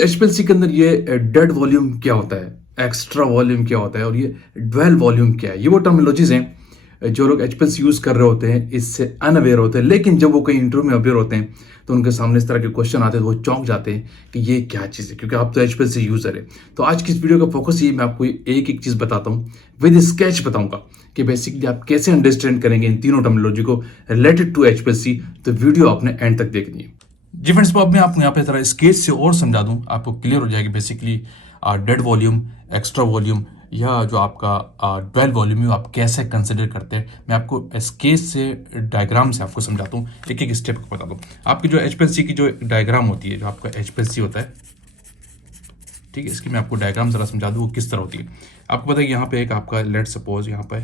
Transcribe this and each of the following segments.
HPLC के अंदर ये डेड वॉल्यूम क्या होता है, एक्स्ट्रा वॉल्यूम क्या होता है और ये ड्वेल वॉल्यूम क्या है, ये वो टर्मिनोलॉजीज हैं जो लोग एचपीएलसी यूज कर रहे होते हैं, इससे अनअवेयर होते हैं। लेकिन जब वो कहीं इंटरव्यू में अवेयर होते हैं तो उनके सामने इस तरह के क्वेश्चन आते हैं तो वो चौंक जाते हैं कि ये क्या चीज़ है, क्योंकि आप तो एचपीएलसी यूजर है। तो आज की इस वीडियो का फोकस ये, मैं आपको एक एक चीज़ बताता हूँ, विद स्केच बताऊंगा कि बेसिकली आप कैसे अंडरस्टैंड करेंगे इन तीनों टर्मिनोलॉजी को रिलेटेड टू एचपीएलसी। तो वीडियो आपने एंड तक देखनी है जी फ्रेंड्स। तो अब मैं आपको यहाँ पे तरह स्केच से और समझा दूं, आपको क्लियर हो जाएगी basically dead volume, extra volume या जो आपका ड्वेल वॉल्यूम है आप कैसे कंसिडर करते हैं। मैं आपको स्केच से, डायग्राम से आपको समझाता हूँ, एक एक स्टेप बता दूँ। आपकी जो एचपीएलसी की जो डायग्राम होती है, जो आपका एचपीएलसी होता है, ठीक है, इसकी मैं आपको डायग्राम जरा समझा दूँ वो किस तरह होती है। आपको पता है यहाँ पे एक आपका लेट सपोज यहाँ पे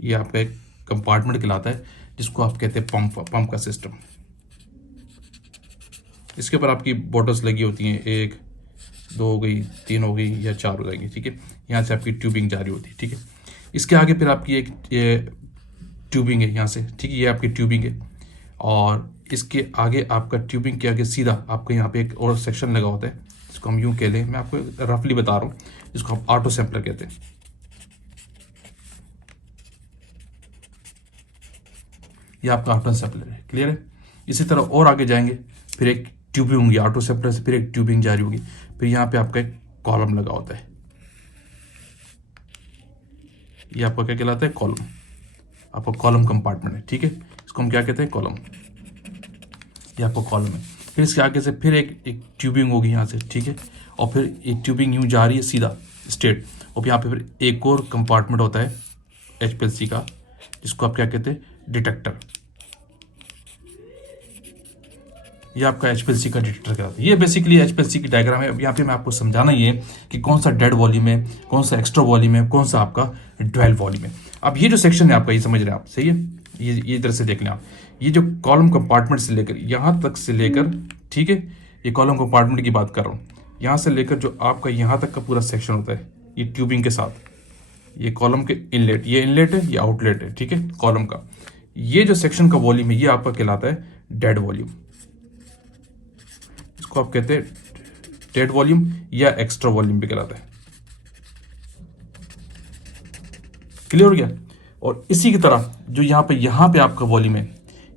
ये आपका एक कंपार्टमेंट कहलाता है जिसको आप कहते हैं पंप का सिस्टम। इसके ऊपर आपकी बॉटल्स लगी होती हैं, 1 2 हो गई, 3 हो गई या 4 हो जाएंगी, ठीक है। यहाँ से आपकी ट्यूबिंग जारी होती है, ठीक है। इसके आगे फिर आपकी एक ये ट्यूबिंग है यहाँ से, ठीक है, ये आपकी ट्यूबिंग है। और इसके आगे आपका ट्यूबिंग के आगे सीधा आपका यहाँ पे एक और सेक्शन लगा होता है, जिसको हम यूँ कह लें, मैं आपको रफली बता रहा हूँ, जिसको हम ऑटो सैंपलर कहते हैं। ये आपका ऑटो सैंपलर है, क्लियर है। इसी तरह और आगे जाएंगे, फिर एक ट्यूबिंग होगी ऑटो सैंपलर से, फिर एक ट्यूबिंग जारी होगी, फिर यहाँ पे आपका एक कॉलम लगा होता है। ये आपका क्या कहलाता है? कॉलम। आपका कॉलम कंपार्टमेंट है, ठीक है, इसको हम क्या कहते हैं? कॉलम। ये आपका कॉलम है। फिर इसके आगे से फिर एक ट्यूबिंग होगी यहाँ से, ठीक है, और फिर एक ट्यूबिंग यूँ जा रही है सीधा स्ट्रेट, और यहाँ पे फिर एक और कंपार्टमेंट होता है एचपीएलसी का, जिसको आप क्या कहते हैं? डिटेक्टर। ये आपका एचपीएलसी का डिटेक्टर कहलाता है। ये बेसिकली एचपीएलसी की डायग्राम है। अब यहाँ पे मैं आपको समझाना ही है कि कौन सा डेड वॉल्यूम है, कौन सा एक्स्ट्रा वॉल्यूम है, कौन सा आपका ड्वेल वॉल्यूम है। अब ये जो सेक्शन है आपका, ये समझ रहे हैं आप, सही है, ये इधर से देख लें आप, ये जो कॉलम कंपार्टमेंट से लेकर यहाँ तक से लेकर, ठीक है, ये कॉलम कंपार्टमेंट की बात कर रहा हूँ, यहाँ से लेकर जो आपका यहाँ तक का पूरा सेक्शन होता है, ये ट्यूबिंग के साथ, ये कॉलम के इनलेट, ये इनलेट है, ये आउटलेट है, ठीक है, कॉलम का। ये जो सेक्शन का वॉल्यूम है ये आपका कहलाता है डेड वॉल्यूम। इसको आप कहते हैं डेड वॉल्यूम या एक्स्ट्रा वॉल्यूम भी कहलाता है। क्लियर हो गया। और इसी की तरह जो यहाँ पे आपका वॉल्यूम है,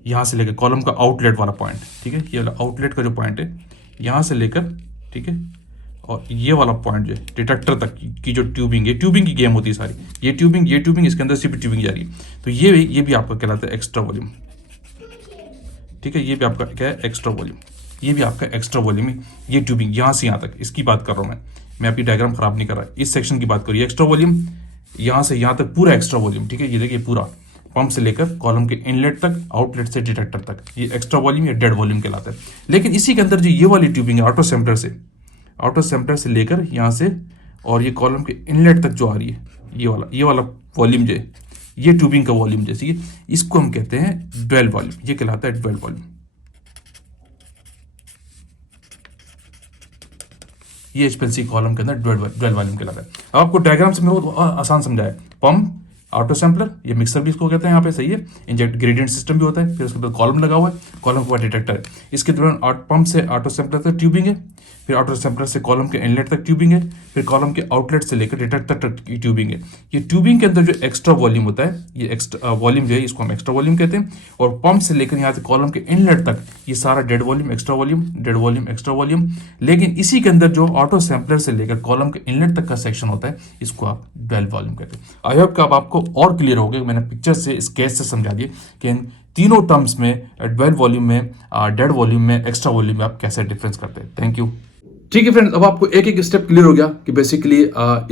यहाँ से लेकर कॉलम का आउटलेट वाला पॉइंट, ठीक है, ये वाला आउटलेट का जो पॉइंट है, यहाँ से लेकर, ठीक है, और ये वाला पॉइंट जो है डिटेक्टर तक की जो ट्यूबिंग है, ट्यूबिंग की गेम होती है सारी, ये ट्यूबिंग, इसके अंदर से भी ट्यूबिंग जा रही है, तो ये भी आपका कहलाता है एक्स्ट्रा वॉल्यूम, ठीक है। ये भी आपका क्या है? Extra volume. ये भी आपका एक्स्ट्रा वॉल्यूम है। ये ट्यूबिंग यहाँ से यहाँ तक, इसकी बात कर रहा हूँ मैं आपकी डायग्राम खराब नहीं कर रहा, इस सेक्शन की बात करूँ, एक्स्ट्रा वॉल्यूम यहाँ से यहाँ तक पूरा एक्स्ट्रा वॉल्यूम, ठीक है। ये देखिए पूरा पंप से लेकर कॉलम के इनलेट तक, आउटलेट से डिटेक्टर तक, ये एक्स्ट्रा वॉल्यूम या डेड वॉल्यूम कहलाता है। लेकिन इसी के अंदर जो ये वाली ट्यूबिंग है ऑटो सैंपलर से लेकर यहाँ से और ये कॉलम के इनलेट तक जो आ रही है, ये वाला वॉल्यूम जो है, ये ट्यूबिंग का वॉल्यूम जैसे कि इसको हम कहते हैं ड्वेल वॉल्यूम। ये कहलाता है ड्वेल वॉल्यूम। ये एचपीएलसी कॉलम के अंदर ड्वेल वॉल्यूम कहलाता है। अब आपको डायग्राम से मैं बहुत आसान समझाया, पंप, ऑटो सैंपलर, ये मिक्सर भी इसको कहते हैं यहाँ पे, सही है, इंजेक्ट ग्रेडियंट सिस्टम भी होता है, फिर उसके बाद कॉलम लगा हुआ है, कॉलम के बाद डिटेक्टर है। इसके दौरान पंप से ऑटो सैंपलर तक ट्यूबिंग है, फिर ऑटो सैंपलर से कॉलम के इनलेट तक ट्यूबिंग है, फिर कॉलम के आउटलेट से लेकर डिटेक्टर तक की ट्यूबिंग है। ये ट्यूबिंग के अंदर जो एक्स्ट्रा वॉल्यूम होता है, ये एक्स्ट्रा वॉल्यूम जो है इसको हम एक्स्ट्रा वॉल्यूम कहते हैं। और पंप से लेकर यहाँ से कॉलम के इनलेट तक ये सारा dead volume, extra volume, dead volume, extra volume. लेकिन इसी के अंदर जो ऑटो सैंपलर से लेकर कॉलम के इनलेट तक का सेक्शन होता है, इसको आप ड्वेल वॉल्यूम कहते हैं। आई होप कि अब आपको और क्लियर हो गया, मैंने पिक्चर से, स्केच से समझा दिया कि इन तीनों टर्म्स में, ड्वेल वॉल्यूम में, डेड वॉल्यूम में, एक्स्ट्रा वॉल्यूम में आप कैसे डिफरेंस करते हैं। Thank you. ठीक है फ्रेंड्स, अब आपको एक एक स्टेप क्लियर हो गया कि बेसिकली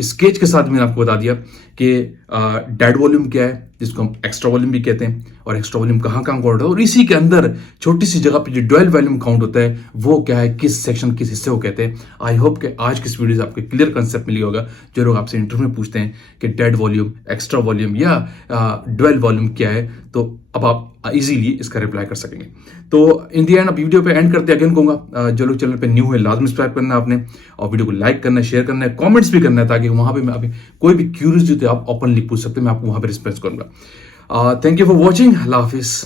स्केच के साथ मैंने आपको बता दिया कि डेड वॉल्यूम क्या है, जिसको हम एक्स्ट्रा वॉल्यूम भी कहते हैं, और एक्स्ट्रा वॉल्यूम कहाँ काउंट होता है, और इसी के अंदर छोटी सी जगह पे जो ड्वेल वॉल्यूम काउंट होता है वो क्या है, किस सेक्शन, किस हिस्से को कहते हैं। आई होप कि आज की इस वीडियो से आपको क्लियर कंसेप्ट मिली होगा। जो लोग आपसे इंटरव्यू में पूछते हैं कि डेड वॉल्यूम, एक्स्ट्रा वॉल्यूम या ड्वेल वॉल्यूम क्या है, तो अब आप इजीली इसका रिप्लाई कर सकेंगे। तो इन दी एंड अब वीडियो पे एंड करते अगेन कहूंगा, जो लोग चैनल पे न्यू है लाजमी सब्सक्राइब करना है आपने, और वीडियो को लाइक करना है, शेयर करना है, कमेंट्स भी करना है, ताकि वहां पे मैं अभी कोई भी क्यूरियोसिटी आप ओपनली पूछ सकते हैं, मैं आपको वहां पे रिस्पॉन्स करूंगा। Thank you for watching. Allah Hafiz.